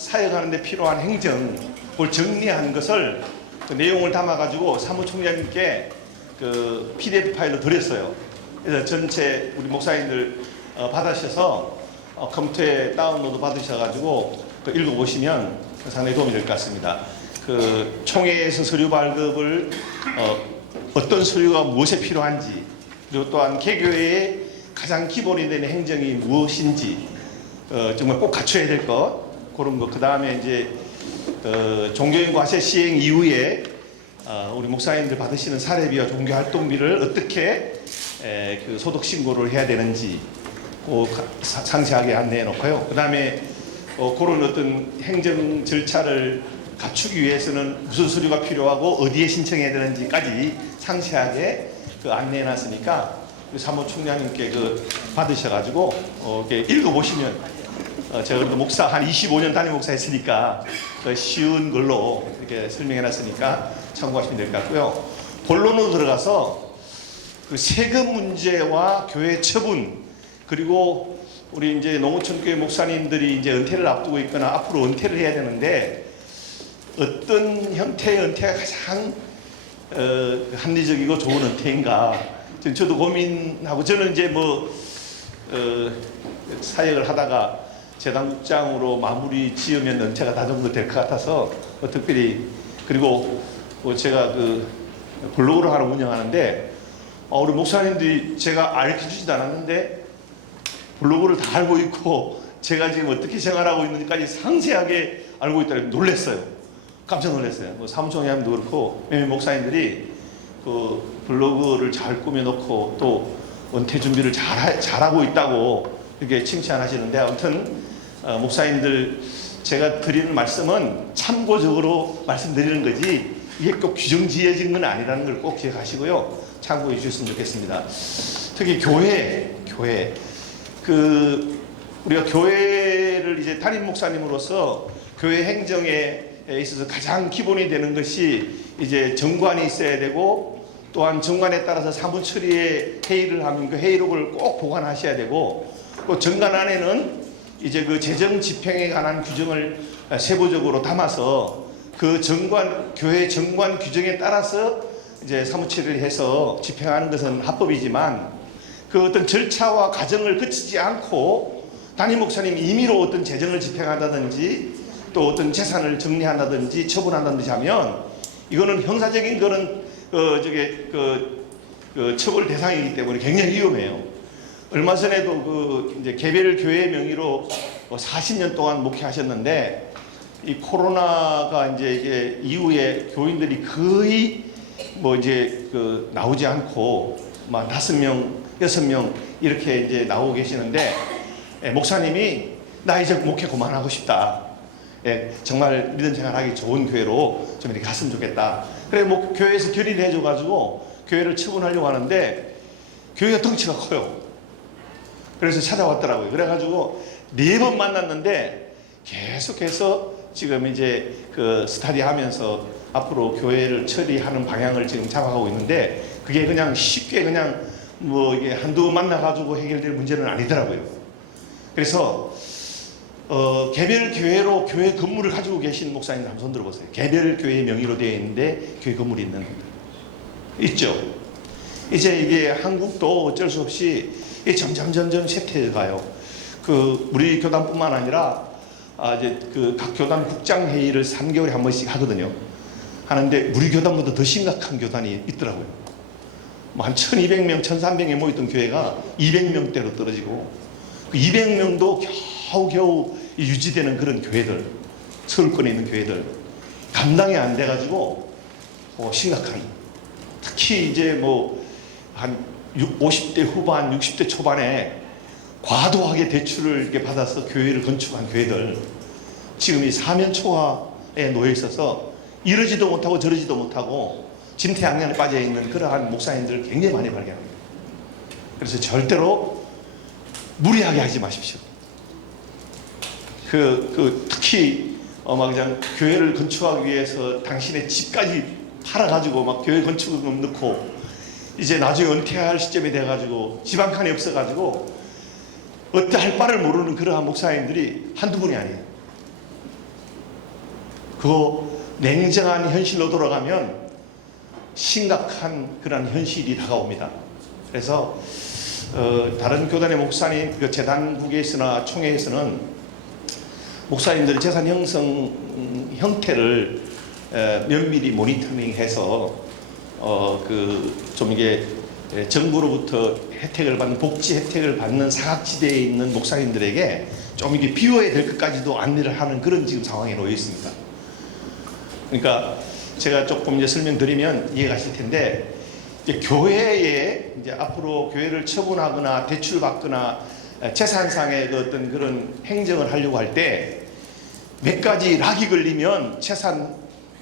사역하는 데 필요한 행정을 정리한 것을 그 내용을 담아가지고 사무총장님께 그 PDF 파일로 드렸어요. 그래서 전체 우리 목사님들 받으셔서 컴퓨터에 다운로드 받으셔가지고 그 읽어보시면 상당히 도움이 될 것 같습니다. 그 총회에서 서류 발급을 어떤 서류가 무엇에 필요한지, 그리고 또한 개교회의 가장 기본이 되는 행정이 무엇인지 정말 꼭 갖춰야 될 것, 그런 거. 그 다음에 이제 종교인 과세 시행 이후에 우리 목사님들 받으시는 사례비와 종교활동비를 어떻게 그 소득 신고를 해야 되는지 상세하게 안내해 놓고요. 그 다음에 그런 어떤 행정 절차를 갖추기 위해서는 무슨 서류가 필요하고 어디에 신청해야 되는지까지 상세하게 그 안내해 놨으니까 사무총장님께 그 받으셔가지고 이렇게 읽어보시면 제가 그래도 목사 한 25년 담임 목사 했으니까 쉬운 걸로 이렇게 설명해 놨으니까 참고하시면 될 것 같고요. 본론으로 들어가서 그 세금 문제와 교회 처분, 그리고 우리 이제 농어촌 교회 목사님들이 이제 은퇴를 앞두고 있거나 앞으로 은퇴를 해야 되는데 어떤 형태의 은퇴가 가장 합리적이고 좋은 은퇴인가 저도 고민하고, 저는 이제 사역을 하다가 재단국장으로 마무리 지으면 은퇴가 다 정도 될 것 같아서 특별히, 그리고 제가 그 블로그를 하나 운영하는데 우리 목사님들이 제가 알려주지도 않았는데 블로그를 다 알고 있고 제가 지금 어떻게 생활하고 있는지까지 상세하게 알고 있다니 놀랐어요. 깜짝 놀랐어요. 사무총장님도 그렇고 몇몇 목사님들이 그 블로그를 잘 꾸며놓고 또 은퇴 준비를 잘하고 있다고 이렇게 칭찬하시는데, 아무튼 목사님들 제가 드리는 말씀은 참고적으로 말씀드리는 거지 이게 꼭 규정 지어진 건 아니라는 걸 꼭 기억하시고요. 참고해 주셨으면 좋겠습니다. 특히 교회 우리가 교회를 이제 담임 목사님으로서 교회 행정에 있어서 가장 기본이 되는 것이 이제 정관이 있어야 되고, 또한 정관에 따라서 사무처리에 회의를 하면 그 회의록을 꼭 보관하셔야 되고, 또 정관 안에는 이제 그 재정 집행에 관한 규정을 세부적으로 담아서 그 교회 정관 규정에 따라서 이제 사무처리를 해서 집행하는 것은 합법이지만, 그 어떤 절차와 과정을 거치지 않고 담임 목사님이 임의로 어떤 재정을 집행한다든지 또 어떤 재산을 정리한다든지 처분한다든지 하면 이거는 형사적인 거는 처벌 대상이기 때문에 굉장히 위험해요. 얼마 전에도 이제 개별 교회 명의로 40년 동안 목회하셨는데 이 코로나가 이제 이게 이후에 교인들이 거의 이제 나오지 않고 막 5명, 6명 이렇게 이제 나오고 계시는데 목사님이 나 이제 목회 그만하고 싶다. 정말 믿음 생활하기 좋은 교회로 좀 이렇게 갔으면 좋겠다. 그래 교회에서 결의를 해줘가지고 교회를 처분하려고 하는데 교회가 덩치가 커요. 그래서 찾아왔더라고요. 그래가지고 4번 만났는데 계속해서 지금 이제 그 스타디하면서 앞으로 교회를 처리하는 방향을 지금 잡아가고 있는데 그게 그냥 쉽게 그냥 이게 한두 번 만나가지고 해결될 문제는 아니더라고요. 그래서 개별 교회로 교회 건물을 가지고 계신 목사님들 한번 손 들어보세요. 개별 교회 명의로 되어 있는데 교회 건물이 있는 분들 있죠. 이제 이게 한국도 어쩔 수 없이 점점 쇠퇴해가요. 우리 교단뿐만 아니라 이제 각 교단 국장 회의를 3개월에 한 번씩 하거든요. 하는데 우리 교단보다 더 심각한 교단이 있더라고요. 한 1,200명, 1,300명 모였던 교회가 200명대로 떨어지고 그 200명도 겨우겨우 유지되는 그런 교회들, 서울권에 있는 교회들 감당이 안 돼가지고 심각한, 특히 이제 한 50대 후반, 60대 초반에 과도하게 대출을 이렇게 받아서 교회를 건축한 교회들 지금 이 사면초가에 놓여 있어서 이러지도 못하고 저러지도 못하고 진퇴양난에 빠져 있는 그러한 목사님들을 굉장히 많이 발견합니다. 그래서 절대로 무리하게 하지 마십시오. 특히 그냥 교회를 건축하기 위해서 당신의 집까지 팔아가지고 막 교회 건축금 넣고 이제 나중에 은퇴할 시점이 돼가지고 집 한 칸이 없어가지고 어떠할 바를 모르는 그러한 목사님들이 한두 분이 아니에요. 그 냉정한 현실로 돌아가면 심각한 그런 현실이 다가옵니다. 그래서 다른 교단의 목사님, 그 재단국에서나 총회에서는 목사님들의 재산 형성 형태를 면밀히 모니터링해서 좀 이게 정부로부터 혜택을 받는 복지 혜택을 받는 사각지대에 있는 목사님들에게 좀 이게 비워야 될 것까지도 안내를 하는 그런 지금 상황에 놓여 있습니다. 그러니까 제가 조금 이제 설명드리면 이해가 가실 텐데, 이제 교회에 이제 앞으로 교회를 처분하거나 대출받거나 재산상의 그 어떤 그런 행정을 하려고 할 때 몇 가지 락이 걸리면 재산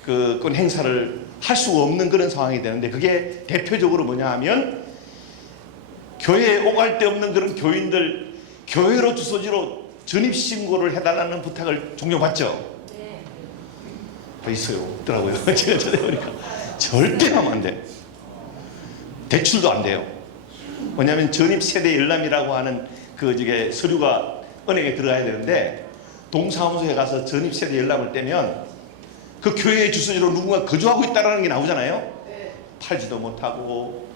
권 행사를 할 수가 없는 그런 상황이 되는데, 그게 대표적으로 뭐냐 하면 교회에 오갈 데 없는 그런 교인들 교회로 주소지로 전입신고를 해달라는 부탁을 종종 받죠. 있어요. 없더라고요. 제가 전해보니까 절대 하면 안 돼. 대출도 안 돼요. 왜냐하면 전입세대 열람이라고 하는 그 저게 서류가 은행에 들어가야 되는데, 동사무소에 가서 전입세대 열람을 떼면 그 교회의 주소지로 누군가 거주하고 있다는 게 나오잖아요. 팔지도 못하고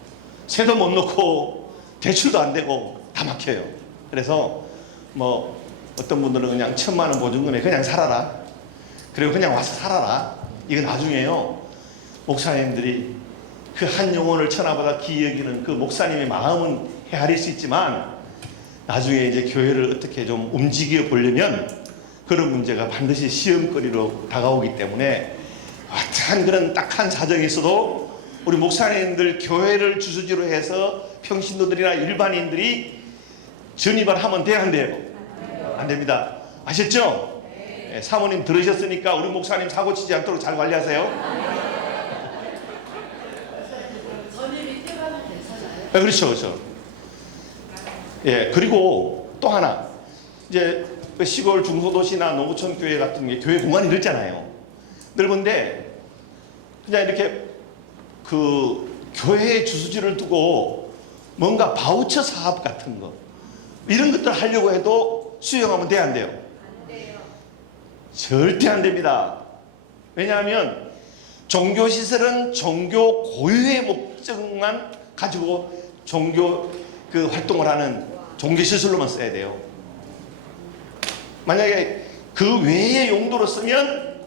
세도 못 넣고 대출도 안 되고 다 막혀요. 그래서 뭐 어떤 분들은 그냥 1,000만 원 보증금에 그냥 살아라, 그리고 그냥 와서 살아라. 이거 나중에요, 목사님들이 그 한 영혼을 천하보다 귀히 여기는 그 목사님의 마음은 헤아릴 수 있지만, 나중에 이제 교회를 어떻게 좀 움직여 보려면 그런 문제가 반드시 시험거리로 다가오기 때문에, 어떠한 그런 딱한 사정이 있어도 우리 목사님들 교회를 주소지로 해서 평신도들이나 일반인들이 전입을 하면 돼야 안 돼요? 안 됩니다. 아셨죠? 사모님 들으셨으니까 우리 목사님 사고 치지 않도록 잘 관리하세요. 전입이 때가면 괜찮아요? 그렇죠, 그렇죠. 예, 그리고 또 하나, 이제 시골 중소도시나 농어촌 교회 같은 게 교회 공간이 넓잖아요. 넓은데 그냥 이렇게 그 교회의 주소지를 두고 뭔가 바우처 사업 같은 거 이런 것들 하려고 해도 수용하면 돼야 안 돼요? 안 돼요. 절대 안 됩니다. 왜냐하면 종교시설은 종교 고유의 목적만 가지고 종교 그 활동을 하는 종교시설로만 써야 돼요. 만약에 그 외의 용도로 쓰면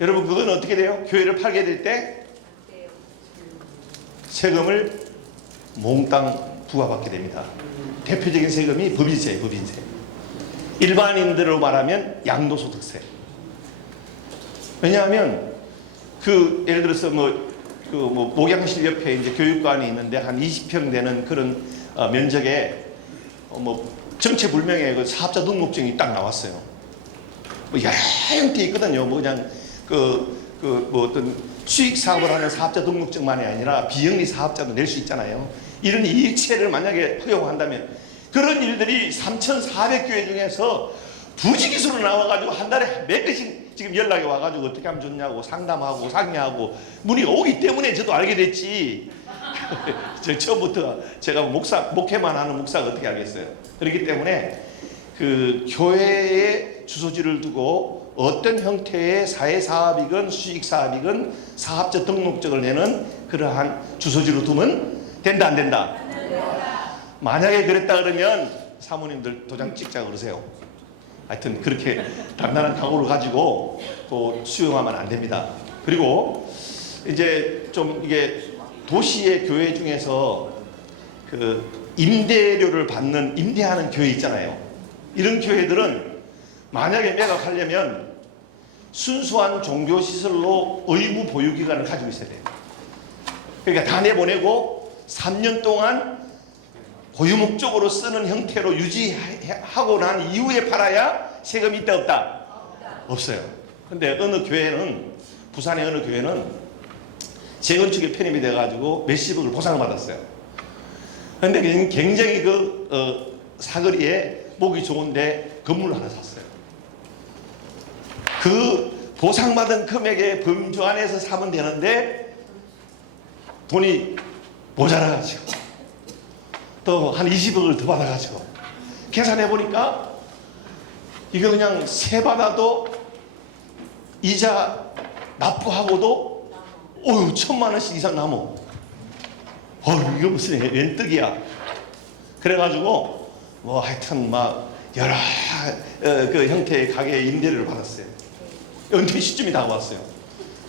여러분 그건 어떻게 돼요? 교회를 팔게 될 때 세금을 몽땅 부과받게 됩니다. 대표적인 세금이 법인세예요. 법인세. 일반인들로 말하면 양도소득세. 왜냐하면 그 예를 들어서 목양실 옆에 이제 교육관이 있는데 한 20평 되는 그런 면적에 정체불명의 그 사업자 등록증이 딱 나왔어요. 여러 형태 있거든요. 그냥 어떤 수익 사업을 하는 사업자 등록증만이 아니라 비영리 사업자도 낼 수 있잖아요. 이런 이익체를 만약에 허용한다면 그런 일들이 3,400교회 중에서 부지기수로 나와가지고 한 달에 몇 개씩 지금 연락이 와가지고 어떻게 하면 좋냐고 상담하고 상의하고 문의가 오기 때문에 저도 알게 됐지. 저 처음부터 제가 목회만 하는 목사가 어떻게 알겠어요. 그렇기 때문에 그 교회에 주소지를 두고 어떤 형태의 사회사업이건 수익사업이건 사업자 등록증을 내는 그러한 주소지로 두면 된다 안 된다? 만약에 그랬다 그러면 사모님들 도장 찍자 그러세요. 하여튼 그렇게 단단한 각오를 가지고 수용하면 안 됩니다. 그리고 이제 좀 이게 도시의 교회 중에서 그 임대료를 받는 임대하는 교회 있잖아요. 이런 교회들은 만약에 매각하려면 순수한 종교시설로 의무 보유기간을 가지고 있어야 돼요. 그러니까 다 내보내고 3년 동안 고유 목적으로 쓰는 형태로 유지하고 난 이후에 팔아야 세금이 있다 없다? 없어요. 근데 어느 교회는, 부산의 어느 교회는 재건축에 편입이 돼가지고 몇십억을 보상을 받았어요. 근데 굉장히 사거리에 보기 좋은데 건물을 하나 샀어요. 그 보상받은 금액의 범주 안에서 사면 되는데 돈이 모자라가지고 또 한 20억을 더 받아가지고 계산해 보니까 이거 그냥 세 받아도 이자 납부하고도 1,000만 원씩 이상 남어. 이거 무슨 웬떡이야. 그래가지고 뭐 하여튼 막 여러 그 형태의 가게 임대료를 받았어요. 은퇴 시점이 다가왔어요.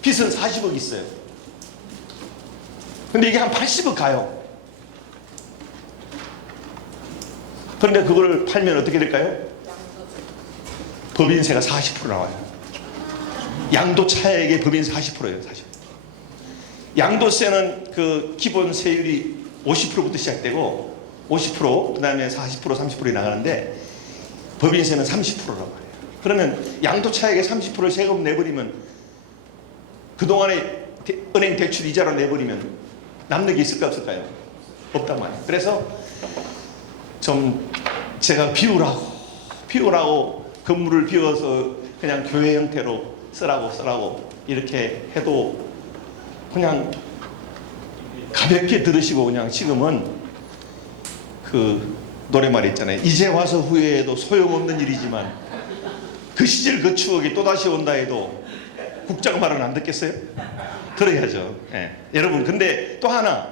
빚은 40억 있어요. 근데 이게 한 80억 가요. 그런데 그걸 팔면 어떻게 될까요? 법인세가 40% 나와요. 양도 차액의 법인세 40%예요. 40%. 양도세는 그 기본 세율이 50%부터 시작되고 50%, 그 다음에 40%, 30%이 나가는데 법인세는 30%라고 해요. 그러면 양도 차액의 30%를 세금 내버리면 그동안에 은행 대출 이자로 내버리면 남는 게 있을까 없을까요? 없단 말이에요. 그래서 좀 제가 비우라고 건물을 비워서 그냥 교회 형태로 쓰라고 이렇게 해도 그냥 가볍게 들으시고 그냥 지금은 그 노래말 있잖아요. 이제 와서 후회해도 소용없는 일이지만 그 시절 그 추억이 또다시 온다 해도 국장 말은 안 듣겠어요? 들어야죠. 예. 여러분, 근데 또 하나,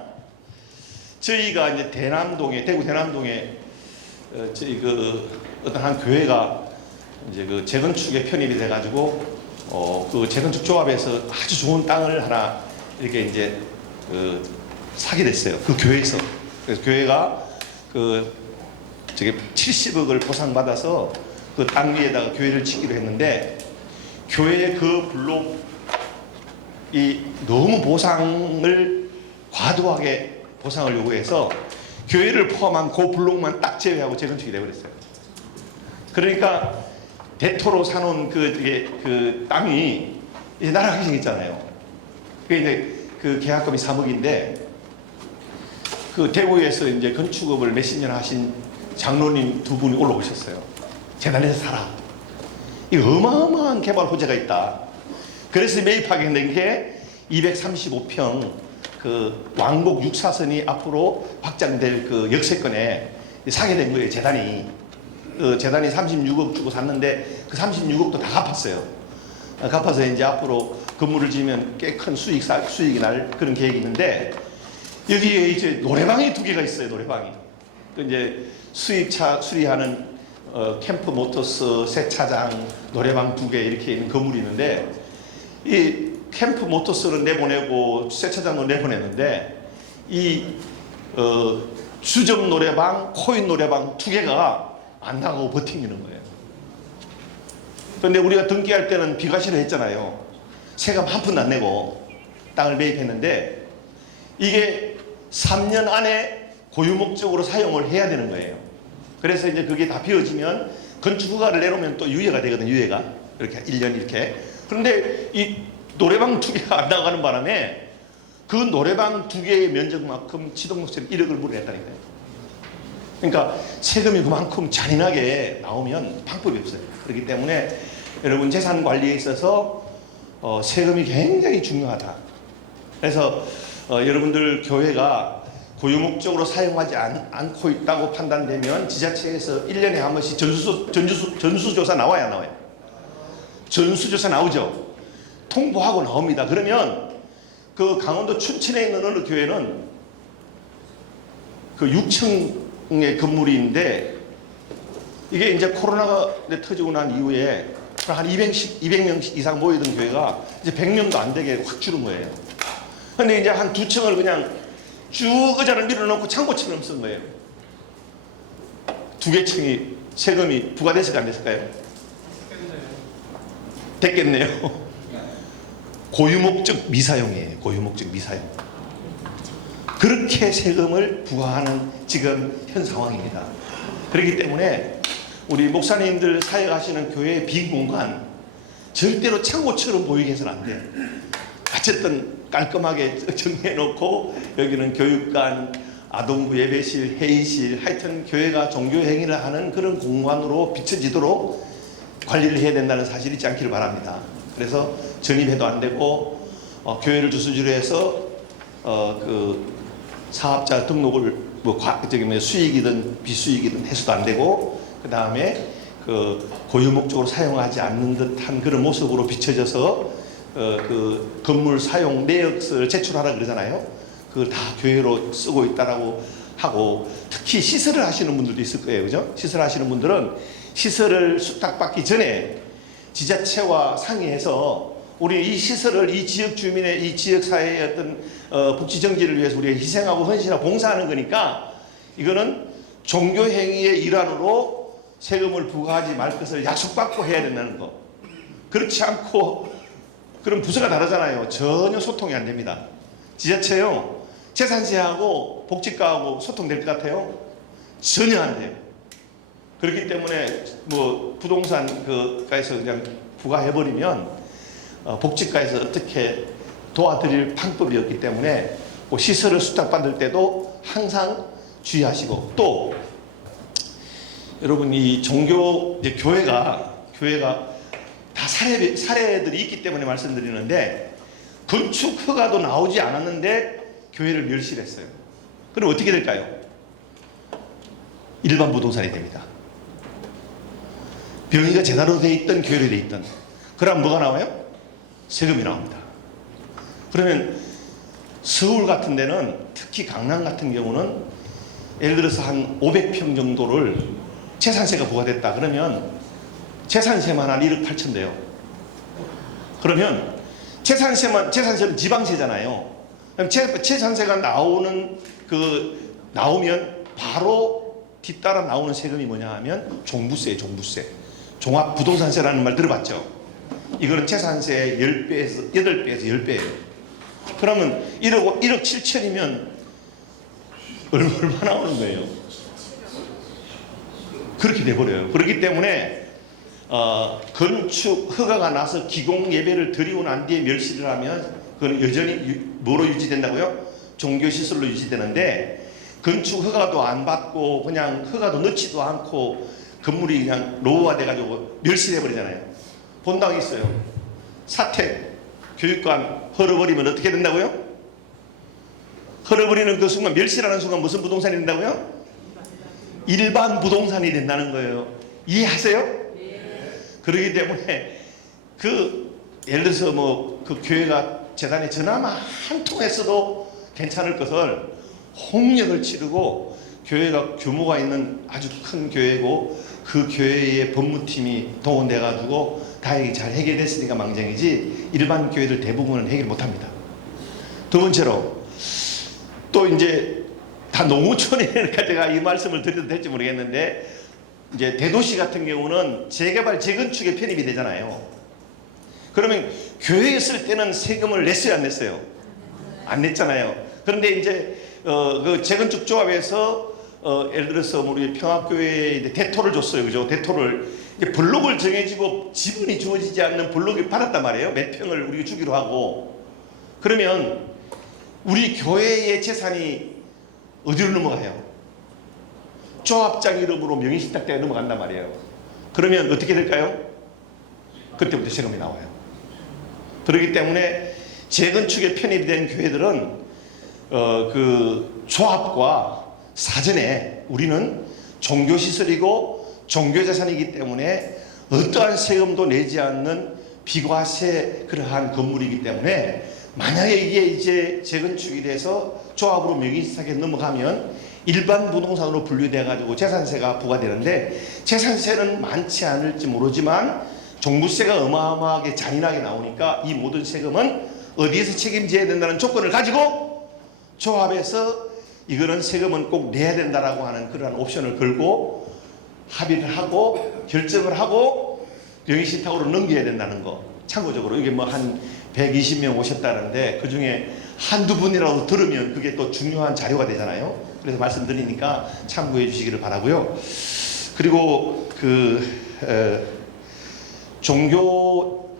저희가 이제 대구 대남동에 저희 그 어떤 한 교회가 이제 그 재건축에 편입이 돼가지고 그 재건축 조합에서 아주 좋은 땅을 하나 이렇게 이제 사게 됐어요. 그 교회에서. 그래서 교회가 그 저기 70억을 보상받아서 그 땅 위에다가 교회를 짓기로 했는데 교회의 그 블록이 너무 보상을 과도하게 보상을 요구해서 교회를 포함한 그 블록만 딱 제외하고 재건축이 돼버렸어요. 그러니까 대토로 사놓은 그 땅이 이제 날아가게 생겼잖아요. 그게 이제 그 계약금이 3억인데 그 대구에서 이제 건축업을 몇십 년 하신 장로님 두 분이 올라오셨어요. 재단에서 사라. 이 어마어마한 개발 호재가 있다. 그래서 매입하게 된 게 235평 그 왕복 6사선이 앞으로 확장될 그 역세권에 사게 된 거예요. 재단이. 재단이 36억 주고 샀는데 그 36억도 다 갚았어요. 갚아서 이제 앞으로 건물을 지으면 꽤 큰 수익이 날 그런 계획이 있는데 여기에 이제 노래방이 2개가 있어요. 노래방이. 그 이제 수입차 수리하는 캠프 모터스, 세차장, 노래방 2개 이렇게 있는 건물이 있는데 이 캠프 모터스를 내보내고 세차장을 내보내는데 이 주점 노래방, 코인 노래방 2개가 안 나가고 버티는 거예요. 그런데 우리가 등기할 때는 비과세를 했잖아요. 세금 한 푼도 안 내고 땅을 매입했는데 이게 3년 안에 고유 목적으로 사용을 해야 되는 거예요. 그래서 이제 그게 다 비워지면 건축 허가를 내놓으면 또 유예가 되거든요. 유예가 이렇게 1년 이렇게. 그런데 이 노래방 2개가 안 나가는 바람에 그 노래방 2개의 면적만큼 취득록세를 1억을 물어냈다니까요. 그러니까 세금이 그만큼 잔인하게 나오면 방법이 없어요. 그렇기 때문에 여러분 재산 관리에 있어서 세금이 굉장히 중요하다. 그래서 여러분들 교회가 고유 목적으로 사용하지 않고 있다고 판단되면 지자체에서 1년에 한 번씩 전수조사 나와야 나와요. 전수조사 나오죠. 통보하고 나옵니다. 그러면 그 강원도 춘천에 있는 어느 교회는 그 6층의 건물인데 이게 이제 코로나가 터지고 난 이후에 한 200명 이상 모이던 교회가 이제 100명도 안 되게 확 줄은 거예요. 근데 이제 한 2층을 그냥 쭉 의자를 밀어넣고 창고처럼 쓴 거예요. 2개 층이 세금이 부과됐을까 안 됐을까요? 됐겠네요. 고유목적 미사용이에요. 고유목적 미사용. 그렇게 세금을 부과하는 지금 현 상황입니다. 그렇기 때문에 우리 목사님들 사역하시는 교회의 빈 공간 절대로 창고처럼 보이게 해서는 안 돼요. 어쨌든 깔끔하게 정리해놓고 여기는 교육관, 아동부 예배실, 회의실, 하여튼 교회가 종교 행위를 하는 그런 공간으로 비춰지도록 관리를 해야 된다는 사실이 있지 않기를 바랍니다. 그래서 전입해도 안 되고 교회를 주소지로 해서 그 사업자 등록을 수익이든 비수익이든 해서도 안 되고 그 다음에 그 고유 목적으로 사용하지 않는 듯한 그런 모습으로 비춰져서 그 건물 사용 내역서를 제출하라 그러잖아요. 그걸 다 교회로 쓰고 있다라고 하고, 특히 시설을 하시는 분들도 있을 거예요, 그죠? 시설 하시는 분들은 시설을 수탁받기 전에 지자체와 상의해서 우리 이 시설을 이 지역 주민의 이 지역 사회의 어떤 복지 정지를 위해서 우리가 희생하고 헌신하고 봉사하는 거니까 이거는 종교 행위의 일환으로 세금을 부과하지 말 것을 약속받고 해야 된다는 거. 그렇지 않고, 그럼 부서가 다르잖아요. 전혀 소통이 안 됩니다. 지자체요, 재산세하고 복지과하고 소통될 것 같아요? 전혀 안 돼요. 그렇기 때문에 뭐 부동산 그가에서 그냥 부과해버리면 복지과에서 어떻게 도와드릴 방법이 없기 때문에 그 시설을 수탁받을 때도 항상 주의하시고, 또 여러분 이 종교 이제 교회가 다 사례들이 있기 때문에 말씀드리는데, 건축 허가도 나오지 않았는데 교회를 멸시했어요. 그럼 어떻게 될까요? 일반 부동산이 됩니다. 병의가 제대로 돼 있던 교회로 돼 있던, 그럼 뭐가 나와요? 세금이 나옵니다. 그러면 서울 같은 데는, 특히 강남 같은 경우는 예를 들어서 한 500평 정도를 재산세가 부과됐다 그러면 재산세만 한 1억 8천 돼요. 그러면 재산세는 지방세잖아요. 그럼 재산세가 나오면 바로 뒤따라 나오는 세금이 뭐냐 하면 종부세예요. 종부세. 종합부동산세라는 말 들어봤죠? 이거는 재산세 10배에서 8배에서 10배예요. 그러면 1억 7천이면 얼마 나오는 거예요? 그렇게 돼버려요. 그렇기 때문에 건축 허가가 나서 기공 예배를 드리고 난 뒤에 멸시를 하면 그건 여전히 뭐로 유지된다고요? 종교시설로 유지되는데, 건축 허가도 안 받고 그냥 허가도 넣지도 않고 건물이 그냥 노후화 돼가지고 멸시돼 버리잖아요. 본당이 있어요. 사택, 교육관 헐어버리면 어떻게 된다고요? 헐어버리는 그 순간, 멸시라는 순간 무슨 부동산이 된다고요? 일반 부동산이 된다는 거예요. 이해하세요? 네. 그렇기 때문에 예를 들어서 뭐 그 교회가 재단에 전화만 한 통 했어도 괜찮을 것을 홍역을 치르고, 교회가 규모가 있는 아주 큰 교회고 그 교회의 법무팀이 동원돼 가지고 다행히 잘 해결됐으니까 망정이지, 일반 교회들 대부분은 해결 못합니다. 두 번째로, 또 이제 다 농어촌에 제가 이 말씀을 드려도 될지 모르겠는데, 이제 대도시 같은 경우는 재개발 재건축에 편입이 되잖아요. 그러면 교회에 쓸 때는 세금을 냈어요, 안 냈어요? 안 냈잖아요. 그런데 이제 그 재건축 조합에서 예를 들어서 우리 평화교회에 대토를 줬어요, 그죠? 대토를 이제 블록을 정해지고 지분이 주어지지 않는 블록을 받았단 말이에요. 몇 평을 우리가 주기로 하고. 그러면 우리 교회의 재산이 어디로 넘어가요? 조합장 이름으로 명의신탁대가 넘어간단 말이에요. 그러면 어떻게 될까요? 그때부터 세금이 나와요. 그렇기 때문에 재건축에 편입된 교회들은 그 조합과 사전에 우리는 종교시설이고 종교재산이기 때문에 어떠한 세금도 내지 않는 비과세 그러한 건물이기 때문에, 만약에 이게 이제 재건축이 돼서 조합으로 명의신탁에 넘어가면 일반 부동산으로 분류돼 가지고 재산세가 부과되는데, 재산세는 많지 않을지 모르지만 종부세가 어마어마하게 잔인하게 나오니까 이 모든 세금은 어디에서 책임져야 된다는 조건을 가지고 조합에서 이거는 세금은 꼭 내야 된다라고 하는 그러한 옵션을 걸고 합의를 하고 결정을 하고 명의신탁으로 넘겨야 된다는 거. 참고적으로 이게 뭐 한 120명 오셨다는데 그 중에 한두 분이라도 들으면 그게 또 중요한 자료가 되잖아요. 그래서 말씀드리니까 참고해 주시기를 바라고요. 그리고 종교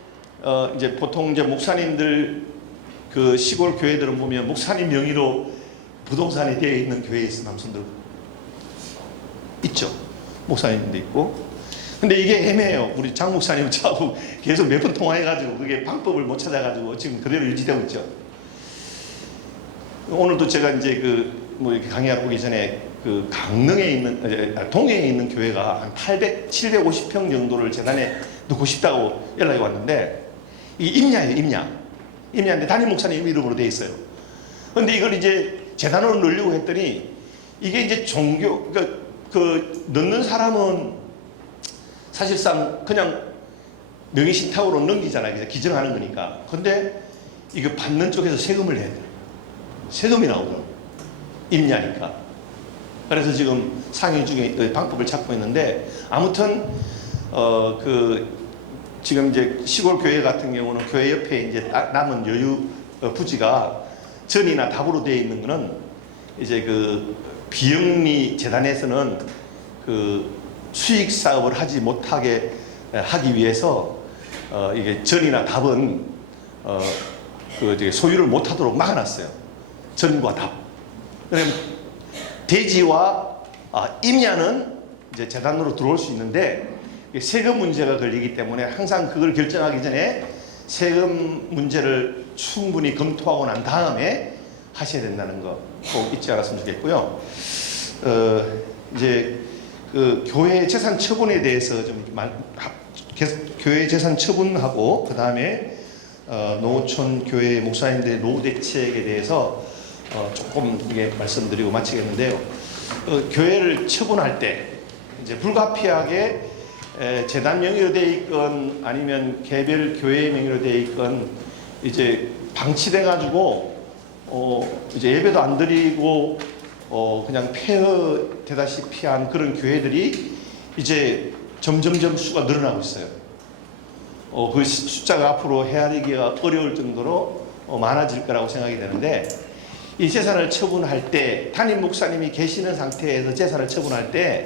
이제 보통 이제 목사님들 그 시골 교회들은 보면 목사님 명의로 부동산이 되어 있는 교회에 있는 남성들 있죠. 목사님도 있고. 근데 이게 애매해요. 우리 장 목사님 저하고 계속 몇 번 통화해가지고 그게 방법을 못 찾아가지고 지금 그대로 유지되고 있죠. 오늘도 제가 이제 뭐 이렇게 강의하러 오기 전에 그 강릉에 있는 동해에 있는 교회가 한 750평 정도를 재단에 넣고 싶다고 연락이 왔는데 이 임야예요, 임야. 임야인데 담임 목사님 이름으로 돼 있어요. 근데 이걸 이제 재단으로 넣으려고 했더니 이게 이제 종교 그 넣는 사람은 사실상 그냥 명의신탁으로 넘기잖아요. 그래서 기증하는 거니까. 근데 이거 받는 쪽에서 세금을 내야 돼요. 세금이 나오더라고요. 임야니까. 그래서 지금 상의 중에 방법을 찾고 있는데 아무튼 지금 이제 시골 교회 같은 경우는 교회 옆에 이제 남은 여유 부지가 전이나 답으로 되어 있는 거는 이제 그 비영리 재단에서는 그 수익 사업을 하지 못하게 하기 위해서 이게 전이나 답은 그 소유를 못하도록 막아놨어요. 전과 답. 그럼 대지와 임야는 이제 재단으로 들어올 수 있는데 세금 문제가 걸리기 때문에 항상 그걸 결정하기 전에 세금 문제를 충분히 검토하고 난 다음에 하셔야 된다는 거 꼭 잊지 않았으면 좋겠고요. 이제 그 교회 재산 처분에 대해서 교회 재산 처분하고 그 다음에 농어촌 교회 목사님들의 노후 대책에 대해서 조금 이게 말씀드리고 마치겠는데요. 교회를 처분할 때 이제 불가피하게 재단 명의로 되어 있건 아니면 개별 교회 명의로 되어 있건 이제 방치돼 가지고 이제 예배도 안 드리고 그냥 폐허되다시피 한 그런 교회들이 이제 점점점 수가 늘어나고 있어요. 그 숫자가 앞으로 헤아리기가 어려울 정도로 많아질 거라고 생각이 되는데 이 재산을 처분할 때 담임 목사님이 계시는 상태에서 재산을 처분할 때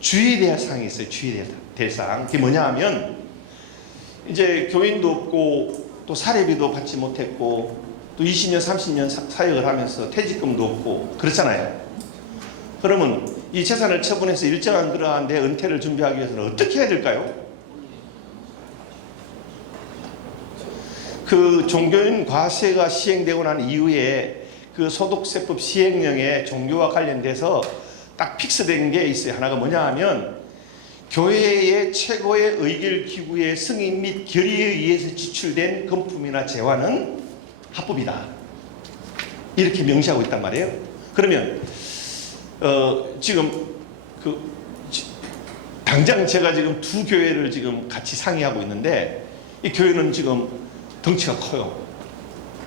주의될 사항이 있어요. 주의될 사항. 그게 뭐냐 하면 이제 교인도 없고 또 사례비도 받지 못했고 또 20년 30년 사역을 하면서 퇴직금도 없고 그렇잖아요. 그러면 이 재산을 처분해서 일정한 그러한 데 은퇴를 준비하기 위해서는 어떻게 해야 될까요? 그 종교인 과세가 시행되고 난 이후에 그 소득세법 시행령에 종교와 관련돼서 딱 픽스된 게 있어요. 하나가 뭐냐 하면 교회의 최고의 의결 기구의 승인 및 결의에 의해서 지출된 금품이나 재화는 합법이다. 이렇게 명시하고 있단 말이에요. 그러면 지금 당장 제가 지금 두 교회를 지금 같이 상의하고 있는데 이 교회는 지금 덩치가 커요.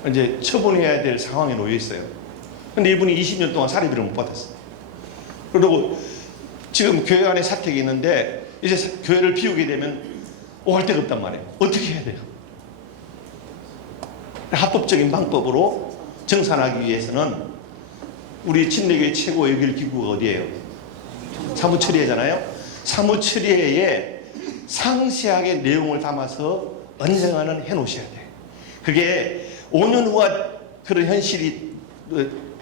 이제 처분해야 될 상황에 놓여 있어요. 근데 이분이 20년 동안 사례비를 못 받았어요. 그리고 지금 교회 안에 사택이 있는데 이제 교회를 비우게 되면 할 데가 없단 말이에요. 어떻게 해야 돼요? 합법적인 방법으로 정산하기 위해서는 우리 친례교회 최고 의결 기구가 어디예요? 사무처리회잖아요. 사무처리회에 상세하게 내용을 담아서 언젠가는 해놓으셔야 돼요. 그게 5년 후와 그런 현실이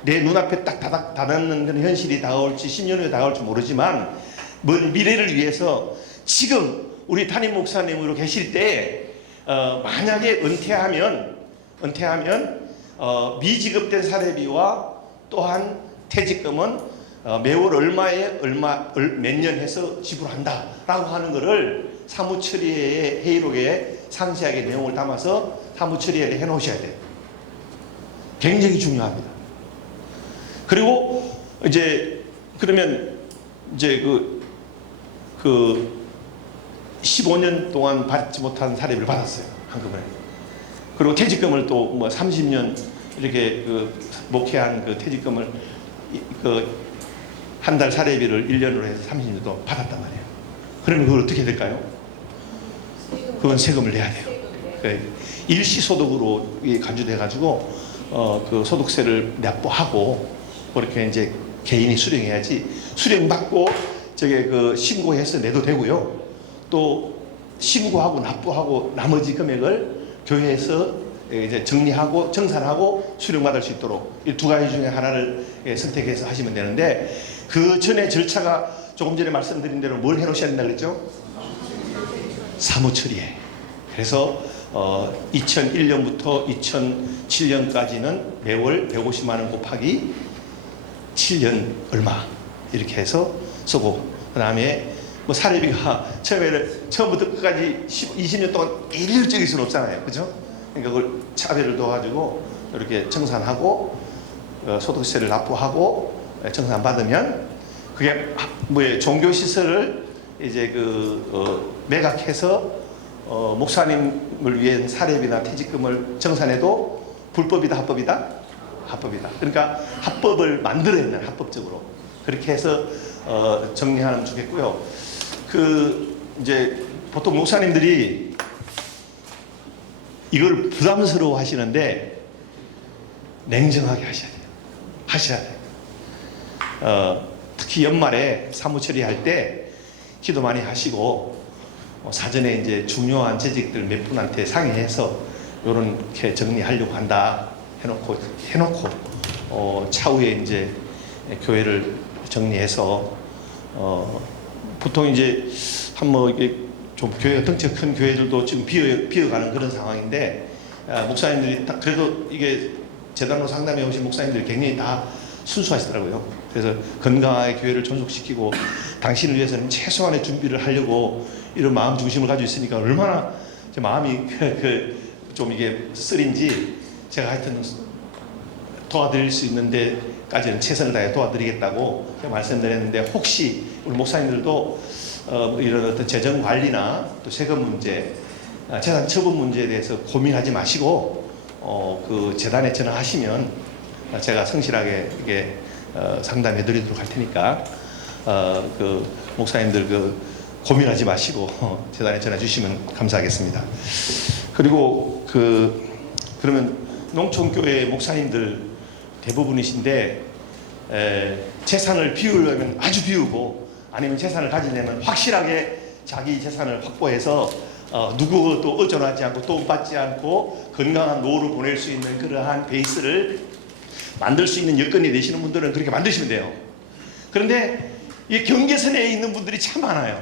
내 눈앞에 딱 닫았는 그런 현실이 다가올지 10년 후에 다가올지 모르지만 먼 미래를 위해서 지금 우리 담임 목사님으로 계실 때 만약에 은퇴하면 미지급된 사례비와 또한 퇴직금은 매월 몇 년 해서 지불한다라고 하는 것을 사무처리의 회의록에 상세하게 내용을 담아서 사무처리에 해놓으셔야 돼요. 굉장히 중요합니다. 그리고 이제 그러면 이제 그 15년 동안 받지 못한 사례비를 받았어요. 한꺼번에. 그리고 퇴직금을 또 뭐 30년 이렇게 목회한 그 퇴직금을 한 달 사례비를 1년으로 해서 30년 동안 받았단 말이에요. 그러면 그걸 어떻게 해야 될까요? 그건 세금을 내야 돼요. 일시소득으로 간주돼 가지고 그 소득세를 납부하고 그렇게 이제 개인이 수령해야지 수령받고 신고해서 내도 되고요. 또 신고하고 납부하고 나머지 금액을 교회에서 이제 정리하고 정산하고 수령받을 수 있도록 이 두 가지 중에 하나를 선택해서 하시면 되는데 그 전에 절차가 조금 전에 말씀드린 대로 뭘 해놓으셔야 된다 그랬죠? 사무처리에. 그래서 2001년부터 2007년까지는 매월 150만 원 곱하기 7년 얼마 이렇게 해서 쓰고, 그 다음에 뭐 사례비가 처음부터 끝까지 20년 동안 일률적일 수는 없잖아요, 그죠? 그러니까 그걸 차별을 둬가지고 이렇게 청산하고 소득세를 납부하고 청산 받으면 그게 뭐예요? 종교 시설을 이제 매각해서 목사님을 위한 사례비나 퇴직금을 정산해도 불법이다, 합법이다? 합법이다. 그러니까 합법을 만들어야 되는, 합법적으로 그렇게 해서 정리하면 좋겠고요. 이제 보통 목사님들이 이걸 부담스러워 하시는데 냉정하게 하셔야 돼요. 특히 연말에 사무 처리할 때 기도 많이 하시고, 사전에 이제 중요한 재직들 몇 분한테 상의해서 이렇게 정리하려고 한다 해놓고 차후에 이제 교회를 정리해서 보통 이제 이게 좀 교회가 덩치가 큰 교회들도 지금 비어가는 그런 상황인데, 목사님들이 그래도 이게 재단으로 상담해 오신 목사님들이 굉장히 다 순수하시더라고요. 그래서 건강하게 교회를 존속시키고 당신을 위해서는 최소한의 준비를 하려고 이런 마음 중심을 가지고 있으니까 얼마나 제 마음이 좀 이게 쓰린지, 제가 하여튼 도와드릴 수 있는 데까지는 최선을 다해 도와드리겠다고 제가 말씀드렸는데, 혹시 우리 목사님들도 이런 어떤 재정 관리나 또 세금 문제, 재산 처분 문제에 대해서 고민하지 마시고 그 재단에 전화하시면 제가 성실하게 이게 상담해 드리도록 할 테니까 목사님들 고민하지 마시고 재단에 전화 주시면 감사하겠습니다. 그리고 그러면 농촌교회 목사님들 대부분이신데, 재산을 비우려면 아주 비우고, 아니면 재산을 가지려면 확실하게 자기 재산을 확보해서 누구도 의존하지 않고 도움받지 않고 건강한 노후를 보낼 수 있는 그러한 베이스를 만들 수 있는 여건이 되시는 분들은 그렇게 만드시면 돼요. 그런데 이 경계선에 있는 분들이 참 많아요.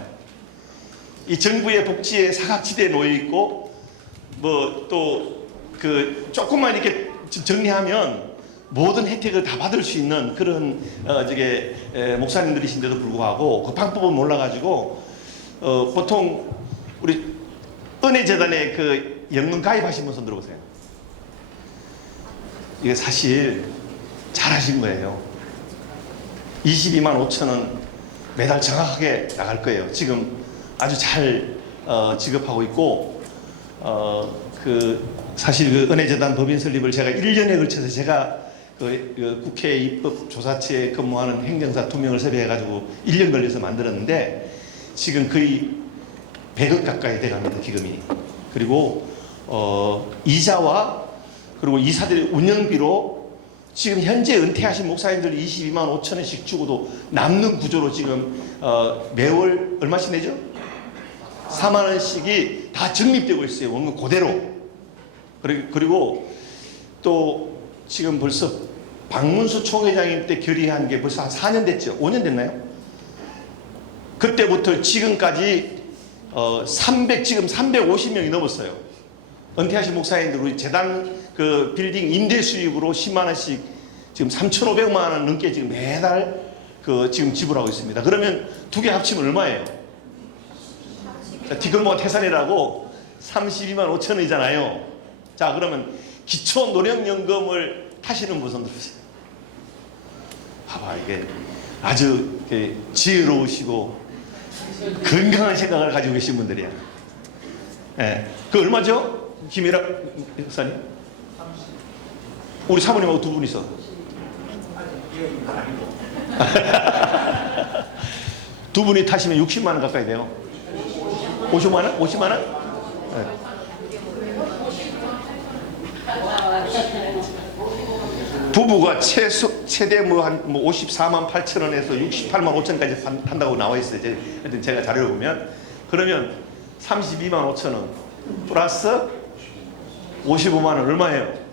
이 정부의 복지에 사각지대에 놓여 있고, 뭐 또 조금만 이렇게 정리하면 모든 혜택을 다 받을 수 있는 그런 목사님들이신데도 불구하고 그 방법은 몰라가지고 보통 우리 은혜재단에 연금 가입하신 분 손 들어보세요. 이게 사실 잘하신 거예요. 22만 5천 원 매달 정확하게 나갈 거예요. 지금 아주 잘 지급하고 있고, 사실 은혜재단 법인 설립을 제가 1년에 걸쳐서 제가 국회 입법조사처에 근무하는 행정사 2명을 섭외해가지고 1년 걸려서 만들었는데, 지금 거의 100억 가까이 돼갑니다, 기금이. 그리고 이자와 그리고 이사들의 운영비로 지금 현재 은퇴하신 목사님들 22만 5천 원씩 주고도 남는 구조로 지금 매월 얼마씩 내죠? 4만 원씩이 다 적립되고 있어요, 원금 그대로. 그리고 또 지금 벌써 박문수 총회장님 때 결의한 게 벌써 한 4년 됐죠? 5년 됐나요? 그때부터 지금까지 지금 350명이 넘었어요. 은퇴하신 목사님들 우리 재단 빌딩 임대 수익으로 10만 원씩 지금 3,500만 원 넘게 지금 매달 지금 지불하고 있습니다. 그러면 두 개 합치면 얼마예요? 디글모아 태산이라고 32만 5천 원이잖아요. 자, 그러면 기초 노령연금을 타시는 분 손 들으세요. 봐봐, 이게 아주 지혜로우시고 건강한 생각을 가지고 계신 분들이야. 예. 그 얼마죠? 김일학 목사님? 우리 사모님하고 두 분이서. 두 분이 타시면 60만 원 가까이 돼요. 50만 원? 50만 원? 네. 부부가 최대 한 54만 8천 원에서 68만 5천까지 판다고 나와 있어요. 하여튼 제가 자료를 보면. 그러면 32만 5천 원 플러스 55만 원 얼마예요?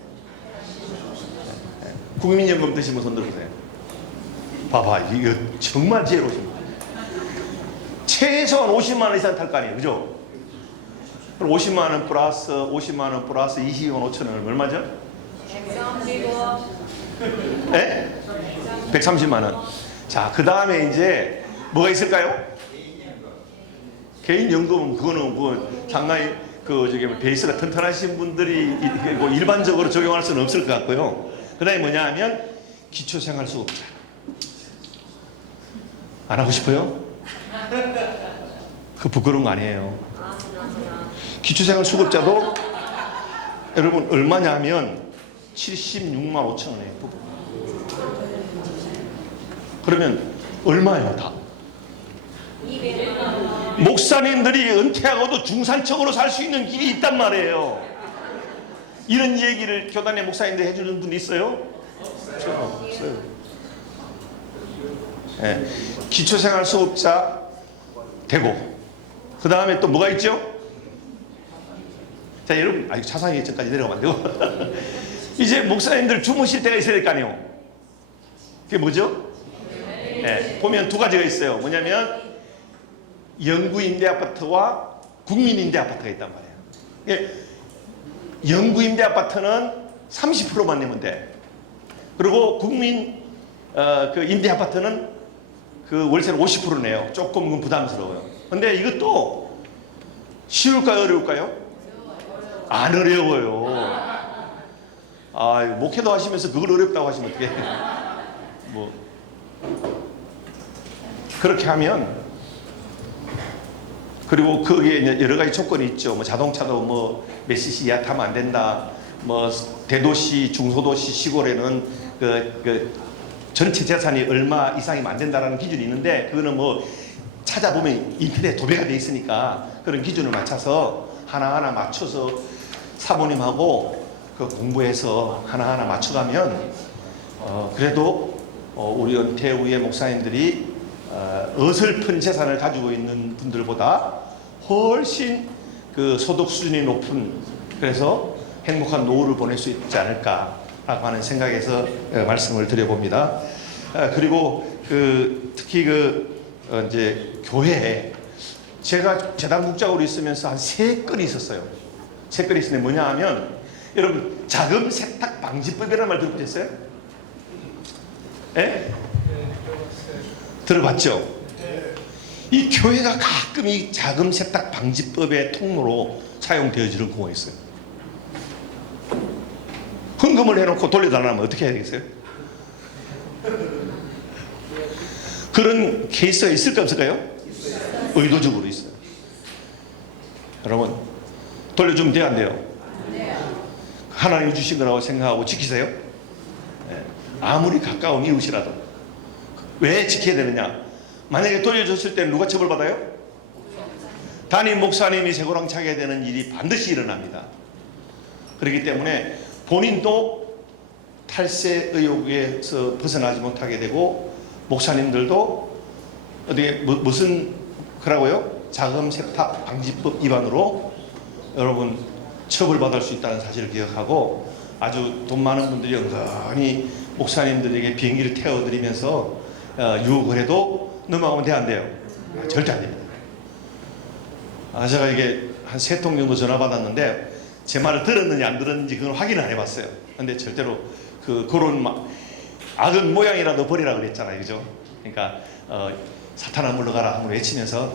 국민연금 드시면 손 들어보세요. 봐봐, 이거 정말 지혜로우십니다. 최소한 50만 원 이상 탈 거 아니에요, 그죠? 그럼 50만 원 플러스 50만 원 플러스 22만 5천 원 얼마죠? 네? 130만 원. 자, 그 다음에 이제 뭐가 있을까요? 개인 연금. 그거는 그 상당히 그 저기 베이스가 튼튼하신 분들이 뭐 일반적으로 적용할 수는 없을 것 같고요. 그 다음에 뭐냐 하면 기초생활수급자. 안 하고 싶어요? 그 부끄러운 거 아니에요. 기초생활수급자도 여러분 얼마냐 하면 76만 5천 원이에요. 그러면 얼마예요 다? 목사님들이 은퇴하고도 중산층으로 살 수 있는 길이 있단 말이에요. 이런 얘기를 교단의 목사님들 해주는 분 있어요? 없어요. 네. 기초생활수급자 되고 그 다음에 또 뭐가 있죠? 자, 여러분 차상위 계층까지 내려가면 안 되고 이제 목사님들 주무실 때가 있어야 될 거 아니에요. 그게 뭐죠? 네. 보면 두 가지가 있어요. 뭐냐면 영구임대아파트와 국민임대아파트가 있단 말이에요. 영구임대아파트는 30%만 내면 돼. 그리고 국민 그 임대아파트는 그 월세를 50% 내요. 조금 부담스러워요. 근데 이것도 쉬울까요? 어려울까요? 안 어려워요. 아, 목회도 하시면서 그걸 어렵다고 하시면 어떡해. 뭐 그렇게 하면, 그리고 거기에 이제 여러 가지 조건이 있죠. 뭐 자동차도 뭐 몇 cc 이하 타면 안 된다. 뭐 대도시, 중소도시, 시골에는 그 전체 재산이 얼마 이상이면 안 된다라는 기준이 있는데, 그거는 뭐 찾아보면 인터넷 도배가 돼 있으니까 그런 기준을 맞춰서 하나하나 맞춰서 사모님하고 그 공부해서 하나하나 맞춰가면 그래도 우리 은퇴 후에 목사님들이 어설픈 재산을 가지고 있는 분들보다 훨씬 그 소득 수준이 높은, 그래서 행복한 노후를 보낼 수 있지 않을까라고 하는 생각에서 말씀을 드려봅니다. 그리고 특히 이제 교회에 제가 재단국장으로 있으면서 한 3건이 있었어요. 3건이 있었는데 뭐냐 하면, 여러분 자금 세탁 방지법이라는 말 들어보셨어요? 예? 들어봤죠? 이 교회가 가끔 이 자금 세탁 방지법의 통로로 사용되어지는 경우가 있어요. 헌금을 해놓고 돌려달라면 어떻게 해야 되겠어요? 그런 케이스가 있을까 없을까요? 의도적으로 있어요. 여러분 돌려주면 돼요 안 돼요? 하나님이 주신 거라고 생각하고 지키세요. 아무리 가까운 이웃이라도. 왜 지켜야 되느냐? 만약에 돌려줬을 때는 누가 처벌받아요? 담임 목사님이 쇠고랑 차게 되는 일이 반드시 일어납니다. 그렇기 때문에 본인도 탈세 의혹에서 벗어나지 못하게 되고, 목사님들도 어떻게 무슨 그라고요? 자금 세탁 방지법 위반으로 여러분 처벌받을 수 있다는 사실을 기억하고, 아주 돈 많은 분들이 은근히 목사님들에게 비행기를 태워드리면서 유혹을 해도 넘어가면 돼 안 돼요? 절대 안 됩니다. 제가 이게 한 3통 정도 전화 받았는데 제 말을 들었는지 안 들었는지 그걸 확인을 안 해봤어요. 근데 절대로 그런 악은 모양이라도 버리라 그랬잖아요, 그죠? 그러니까 사탄아 물러가라 한번 외치면서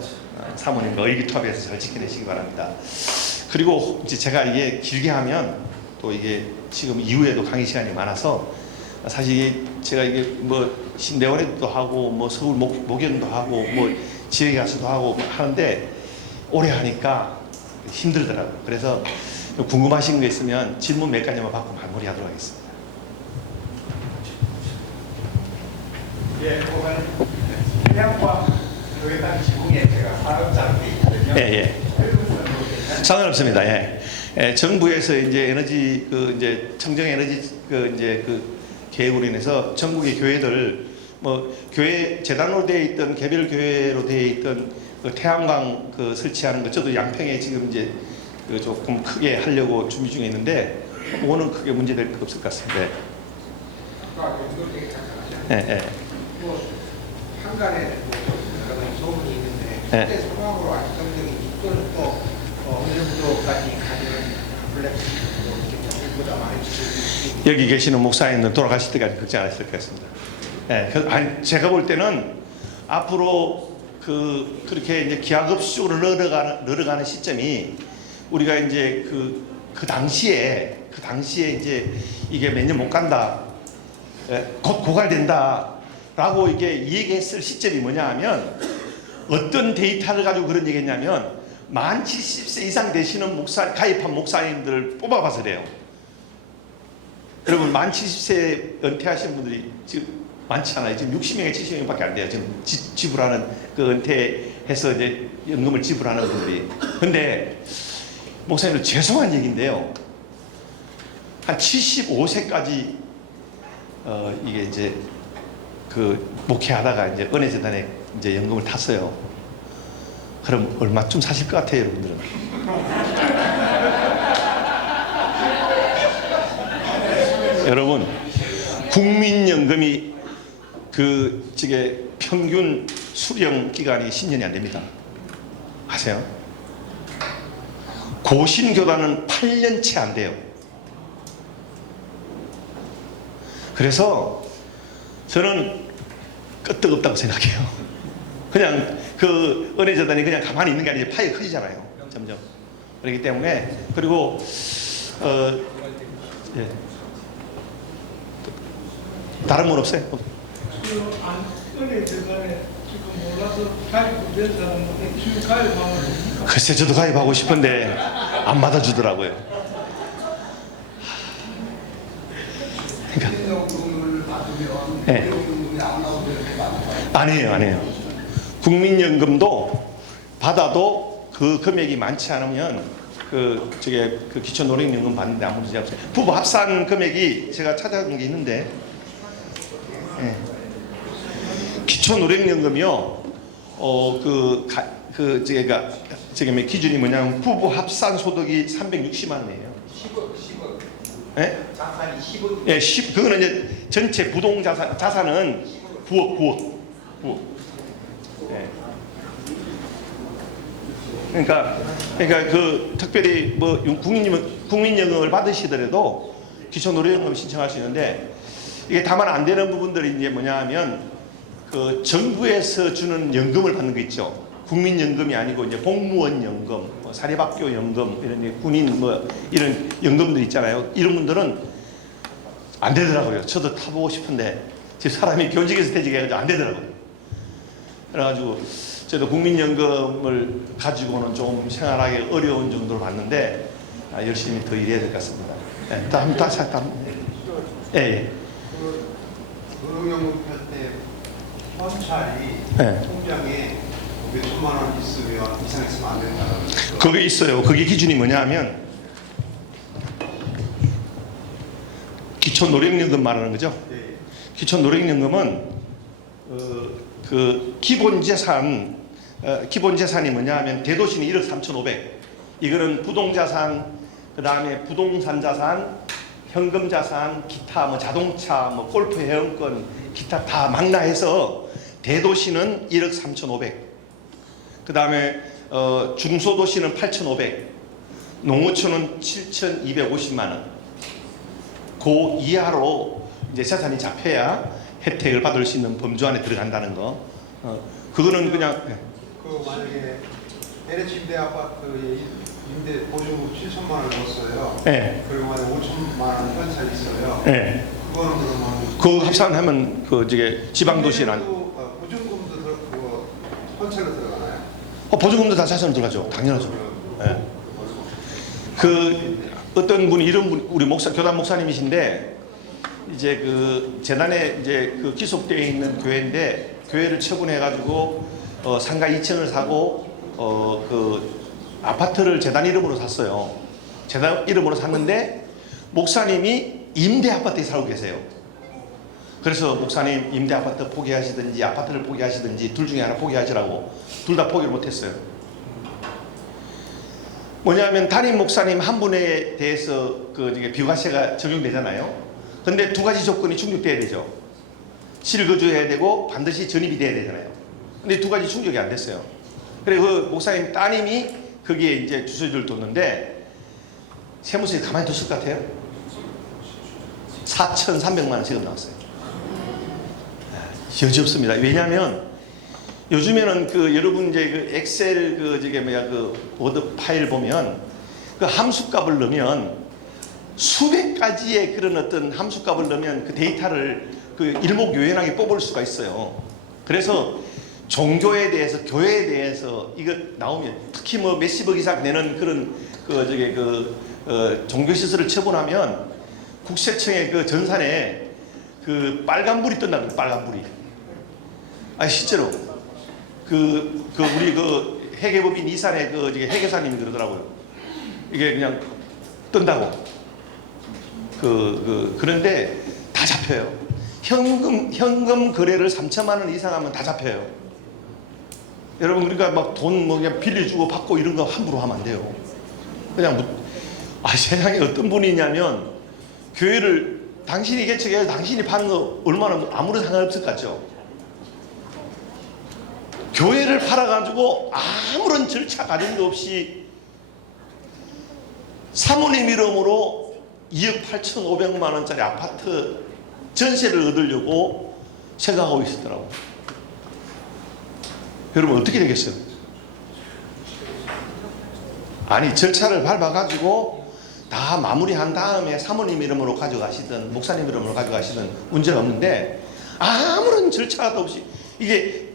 사모님과 의기투합해서 잘 지켜내시기 바랍니다. 그리고 이제 제가 이게 길게 하면 또 이게 지금 이후에도 강의 시간이 많아서, 사실 제가 이게 뭐 신대원회도 하고 뭐 서울 목연도 하고 뭐 지역에 가서도 하고 하는데 오래 하니까 힘들더라고요. 그래서 궁금하신 거 있으면 질문 몇 가지만 받고 마무리하도록 하겠습니다. 예, 오늘 해양과 교회당 지붕에 제가 사업자로 돼 있거든요. 예. 상관없습니다. 예. 정부에서 이제 에너지 이제 청정 에너지 계획으로 인해서 전국의 교회들 뭐 교회 재단으로 되어 있던 개별 교회로 되어 있던 태양광 설치하는 거 저도 양평에 지금 이제 조금 크게 하려고 준비 중에 있는데 그거는 크게 문제될 거 없을 것 같습니다. 아까 이걸 되게 잘 하셨는데 예. 뭐 한간에 여러 가지 소문이 있는데 예. 그때 상황으로 안정적인 또는 또 어느 정도까지 가능한 블랙스도 이렇게 보다 많이 지금 여기 계시는 목사님들 돌아가실 때까지 걱정 안 하실 것 같습니다. 예, 아니, 제가 볼 때는 앞으로 그렇게 이제 기하급수적으로 늘어가는 시점이 우리가 이제 그 당시에 이제 이게 몇 년 못 간다, 곧 고갈된다라고 이게 얘기했을 시점이 뭐냐 하면 어떤 데이터를 가지고 그런 얘기했냐면 만 70세 이상 되시는 가입한 목사님들을 뽑아봐서 그래요. 여러분 만 70세 은퇴하신 분들이 지금 많지 않아요. 지금 60명에 70명밖에 안 돼요. 지금 지불하는 그 은퇴해서 이제 연금을 지불하는 분들이. 근데 목사님들 죄송한 얘기인데요. 한 75세까지 이게 이제 그 목회하다가 이제 은혜재단에 이제 연금을 탔어요. 그럼 얼마쯤 사실 것 같아요, 여러분들은? 여러분, 국민연금이 저게 평균 수령 기간이 10년이 안 됩니다. 아세요? 고신교단은 8년 채 안 돼요. 그래서 저는 끄떡없다고 생각해요. 그냥 그 은혜재단이 그냥 가만히 있는 게 아니라 파이가 커지잖아요. 점점. 그렇기 때문에 그리고 예. 다른 건 없어요? 은혜재단에 지금 몰라서 가입된 사람한테 지금 가입하면 됩니까? 글쎄 저도 가입하고 싶은데 안 받아주더라고요. 그러니까 네. 아니에요. 국민연금도 받아도 그 금액이 많지 않으면 그 기초노령연금 받는데 아무 문제 없어요. 부부 합산 금액이 제가 찾아본 게 있는데 네. 기초노령연금이요. 저게 기준이 뭐냐면 부부 합산 소득이 360만 원이에요. 10억. 네? 자산이 10억. 예, 그거는 이제 전체 부동 자산은 9억. 예. 그러니까 그 특별히 뭐 국민연금을 받으시더라도 기초노령연금 신청할 수 있는데 이게 다만 안 되는 부분들이 이제 뭐냐 하면 그 정부에서 주는 연금을 받는 거 있죠. 국민연금이 아니고 이제 공무원 연금, 뭐 사립학교 연금, 이런 군인 뭐 이런 연금들 있잖아요. 이런 분들은 안 되더라고요. 저도 타보고 싶은데 지금 사람이 교직에서 퇴직해가지고 안 되더라고요. 그래가지고 저도 국민연금을 가지고는 좀 생활하기 어려운 정도로 봤는데 열심히 더 일해야 될 것 같습니다. 네, 다음. 예. 노령연금 할때 현찰이 네. 통장에 몇 천만 원 있으면 이상 있으면 안 된다는 그게 있어요. 그게 기준이 뭐냐 하면 기초노령연금 말하는 거죠. 네. 기초노령연금은 그 기본재산이 뭐냐 하면 대도시는 1억 3,500. 이거는 부동자산, 그 다음에 부동산 자산, 현금 자산, 기타 뭐 자동차, 뭐 골프 회원권, 기타 다 망라해서 대도시는 1억 3,500. 그 다음에 중소도시는 8,500. 농어촌은 7,250만 원. 그 이하로 이제 재산이 잡혀야 혜택을 받을 수 있는 범주 안에 들어간다는 거. 그거는 그냥 그 만약에 LH 임대 아파트에 임대 보증금 7천만 원을 줬어요. 네. 그리고 만약 5천만 원 현찰이 있어요. 네. 그거는 그러면 그 합산하면 지방도시란 보증금도 그거 현찰로 들어가나요? 보증금도 다 자산으로 들어가죠. 당연하죠. 네. 그 어떤 분이 우리 교단 목사님이신데 이제 그 재단에 이제 그 기속되어 있는 교회인데 교회를 처분해가지고 상가 2층을 사고 그 아파트를 재단 이름으로 샀어요. 재단 이름으로 샀는데 목사님이 임대 아파트에 살고 계세요. 그래서 목사님 임대 아파트 포기하시든지 아파트를 포기하시든지 둘 중에 하나 포기하시라고 둘 다 포기를 못했어요. 뭐냐면 담임 목사님 한 분에 대해서 비과세가 적용되잖아요. 근데 두 가지 조건이 충족돼야 되죠. 실거주해야 되고 반드시 전입이 돼야 되잖아요. 근데 두 가지 충족이 안 됐어요. 그래서 그 목사님 따님이 거기에 이제 주소지를 뒀는데 세무서에 가만히 뒀을 것 같아요. 4,300만 원 세금 나왔어요. 여지없습니다. 왜냐하면 요즘에는 그 여러분 이제 그 엑셀 그 저게 뭐야 그 워드 파일 보면 그 함수값을 넣으면 수백 가지의 그런 어떤 함수값을 넣으면 그 데이터를 그 일목요연하게 뽑을 수가 있어요. 그래서 종교에 대해서 교회에 대해서 이거 나오면 특히 뭐 몇십억 이상 내는 그런 그 저게 종교 시설을 처분하면 국세청의 그 전산에 그 빨간불이 뜬다는 빨간불이. 아니 실제로 우리 그 회계법인 이산의 그 저기 회계사님이 그러더라고요. 이게 그냥 뜬다고. 그런데 다 잡혀요. 현금 거래를 3천만 원 이상 하면 다 잡혀요. 여러분 그러니까 막 돈 뭐 그냥 빌려주고 받고 이런 거 함부로 하면 안 돼요. 그냥 세상에 어떤 분이 있냐면 교회를 당신이 개척해서 당신이 파는 거 얼마나 아무런 상관없을 것 같죠. 교회를 팔아가지고 아무런 절차 과정도 없이 사모님 이름으로 2억 8,500만 원짜리 아파트 전세를 얻으려고 생각하고 있었더라고요. 여러분 어떻게 되겠어요? 아니 절차를 밟아가지고 다 마무리한 다음에 사모님 이름으로 가져가시든 목사님 이름으로 가져가시든 문제가 없는데 아무런 절차도 없이 이게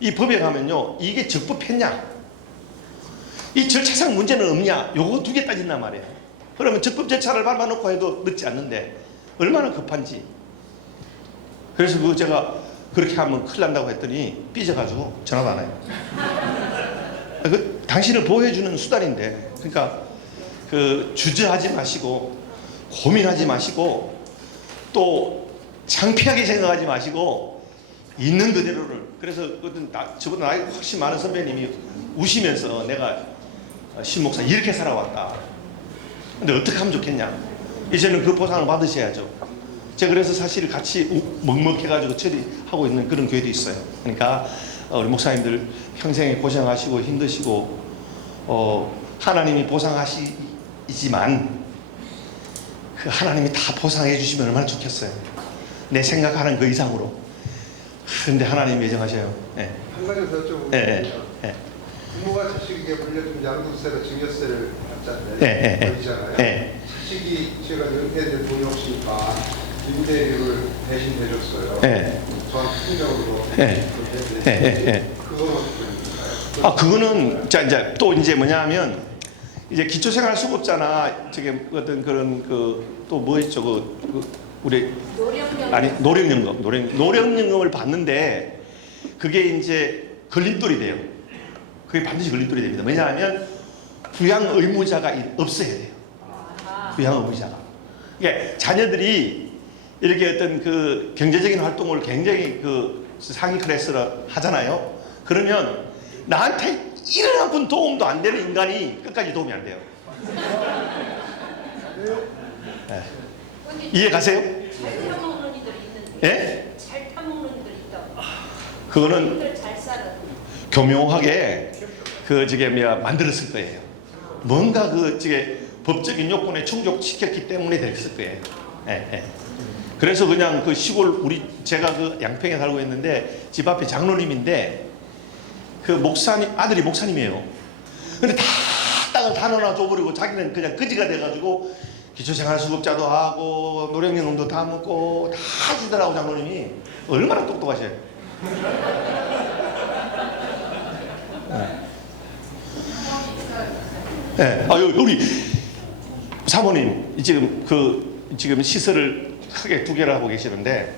이 법에 가면요 이게 적법했냐 이 절차상 문제는 없냐 요거 두 개 따진단 말이에요. 그러면 적법 절차를 밟아놓고 해도 늦지 않는데 얼마나 급한지. 그래서 제가 그렇게 하면 큰일 난다고 했더니 삐져가지고 전화도 안 해요. 당신을 보호해주는 수단인데 그러니까 주저하지 마시고 고민하지 마시고 또 창피하게 생각하지 마시고 있는 그대로를. 그래서 저보다 나이가 훨씬 많은 선배님이 우시면서 내가 신 목사 이렇게 살아왔다. 근데 어떻게 하면 좋겠냐. 이제는 그 보상을 받으셔야죠. 제가 그래서 사실 같이 먹먹해가지고 처리하고 있는 그런 교회도 있어요. 그러니까 우리 목사님들 평생에 고생하시고 힘드시고 하나님이 보상하시지만 그 하나님이 다 보상해 주시면 얼마나 좋겠어요. 내 생각하는 그 이상으로. 근데 하나님이 예정하셔요. 네. 한 가지 더 여쭤보면 네. 부모가 자식에게 물려준 양도세나 증여세를 받잖아요. 걸리잖아요. 자식이 제가 은퇴된 돈이 없으니까 임대료를 대신 내줬어요. 저한테 통장으로. 그건 어떻게 됩니까? 그거는 이제 뭐냐면 이제 기초생활수급자나 저게 어떤 그런 또 뭐 있죠 우리 노령연금을 받는데 그게 이제 걸림돌이 돼요. 그게 반드시 걸림돌이 됩니다. 왜냐하면 부양 의무자가 없어야 돼요. 부양 의무자가. 그러니까 자녀들이 이렇게 어떤 그 경제적인 활동을 굉장히 상위 클래스로 하잖아요. 그러면 나한테 이런 한 푼 도움도 안 되는 인간이 끝까지 도움이 안 돼요. 네. 이해 가세요? 잘 타먹는 이들이 있는데. 예? 잘 타먹는 이들이 있다고. 그거는 잘 살아. 교묘하게 만들었을 거예요. 뭔가 법적인 요건에 충족시켰기 때문에 됐을 거예요. 그래서 그냥 시골 제가 양평에 살고 있는데 집 앞에 장로님인데 목사님 아들이 목사님이에요. 근데 다 땅을 다 넣어놔 줘버리고 자기는 그냥 거지가 돼가지고 기초생활수급자도 하고 노령연금도 다 먹고 다 주더라고. 장로님이 얼마나 똑똑하셔요. 우리 사모님 지금 시설을 크게 2개를 하고 계시는데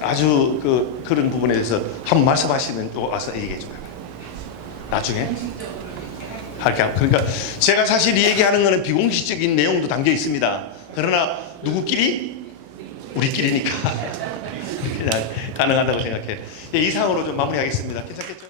아주 그런 부분에 대해서 한번 말씀하시면 또 와서 얘기해 줘요. 나중에 그러니까 제가 사실 이 얘기하는 거는 비공식적인 내용도 담겨 있습니다. 그러나 누구끼리? 우리끼리니까 그냥 가능하다고 생각해요. 이상으로 좀 마무리하겠습니다. 괜찮겠죠?